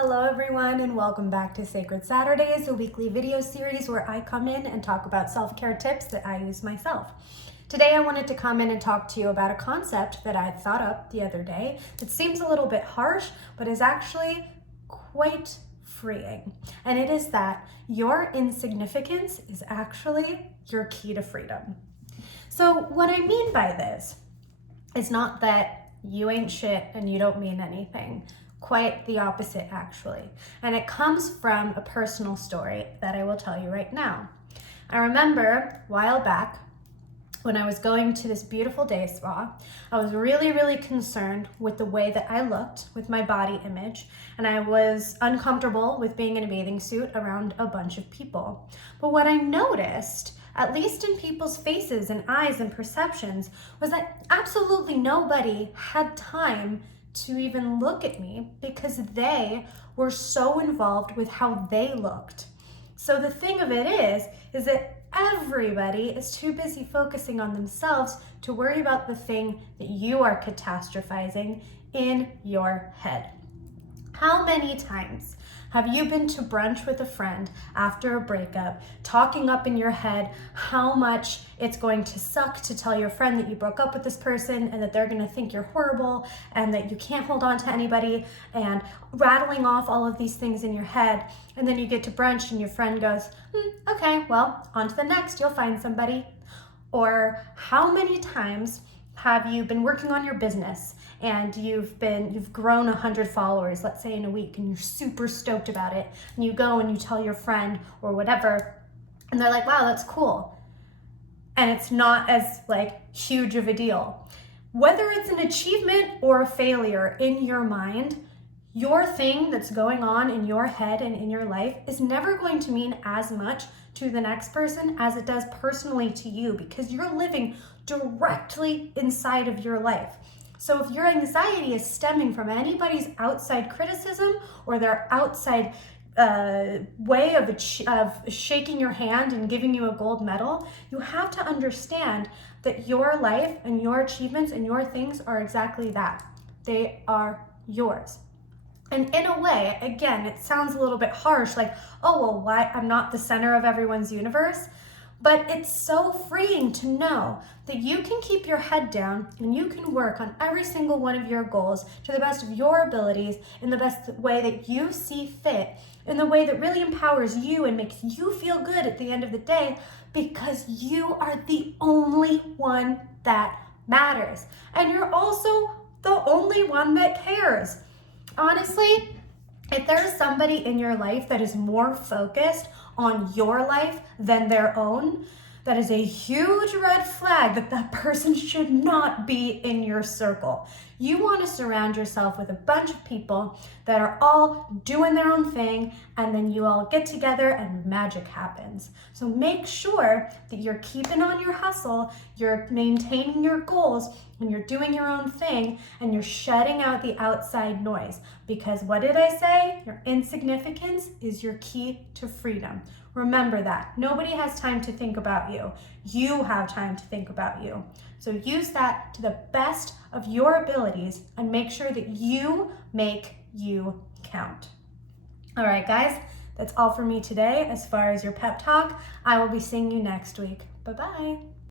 Hello everyone and welcome back to Sacred Saturdays, a weekly video series where I come in and talk about self-care tips that I use myself. Today I wanted to come in and talk to you about a concept that I thought up the other day that seems a little bit harsh, but is actually quite freeing. And it is that your insignificance is actually your key to freedom. So what I mean by this is not that you ain't shit and you don't mean anything. Quite the opposite, actually. And it comes from a personal story that I will tell you right now. I remember a while back when I was going to this beautiful day spa, I was really concerned with the way that I looked with my body image, and I was uncomfortable with being in a bathing suit around a bunch of people. But what I noticed, at least in people's faces and eyes and perceptions, was that absolutely nobody had time to even look at me because they were so involved with how they looked. So the thing of it is that everybody is too busy focusing on themselves to worry about the thing that you are catastrophizing in your head. How many times have you been to brunch with a friend after a breakup, talking up in your head how much it's going to suck to tell your friend that you broke up with this person and that they're going to think you're horrible and that you can't hold on to anybody, and rattling off all of these things in your head, and then you get to brunch and your friend goes, okay, well, on to the next, you'll find somebody. Or how many times have you been working on your business and you've grown 100 followers, let's say in a week, and you're super stoked about it, and you go and you tell your friend or whatever, and they're like, wow, that's cool. And it's not as huge of a deal. Whether it's an achievement or a failure in your mind, your thing that's going on in your head and in your life is never going to mean as much to the next person as it does personally to you, because you're living directly inside of your life. So if your anxiety is stemming from anybody's outside criticism or their outside way of shaking your hand and giving you a gold medal, you have to understand that your life and your achievements and your things are exactly that. They are yours. And in a way, again, it sounds a little bit harsh, like, oh, well, why? I'm not the center of everyone's universe. But it's so freeing to know that you can keep your head down and you can work on every single one of your goals to the best of your abilities in the best way that you see fit, in the way that really empowers you and makes you feel good at the end of the day, because you are the only one that matters. And you're also the only one that cares. Honestly, if there's somebody in your life that is more focused on your life than their own, that is a huge red flag that that person should not be in your circle. You want to surround yourself with a bunch of people that are all doing their own thing, and then you all get together and magic happens. So make sure that you're keeping on your hustle, you're maintaining your goals, and you're doing your own thing, and you're shutting out the outside noise. Because what did I say? Your insignificance is your key to freedom. Remember that. Nobody has time to think about you. You have time to think about you. So use that to the best of your abilities and make sure that you make you count. All right, guys, that's all for me today as far as your pep talk. I will be seeing you next week. Bye-bye.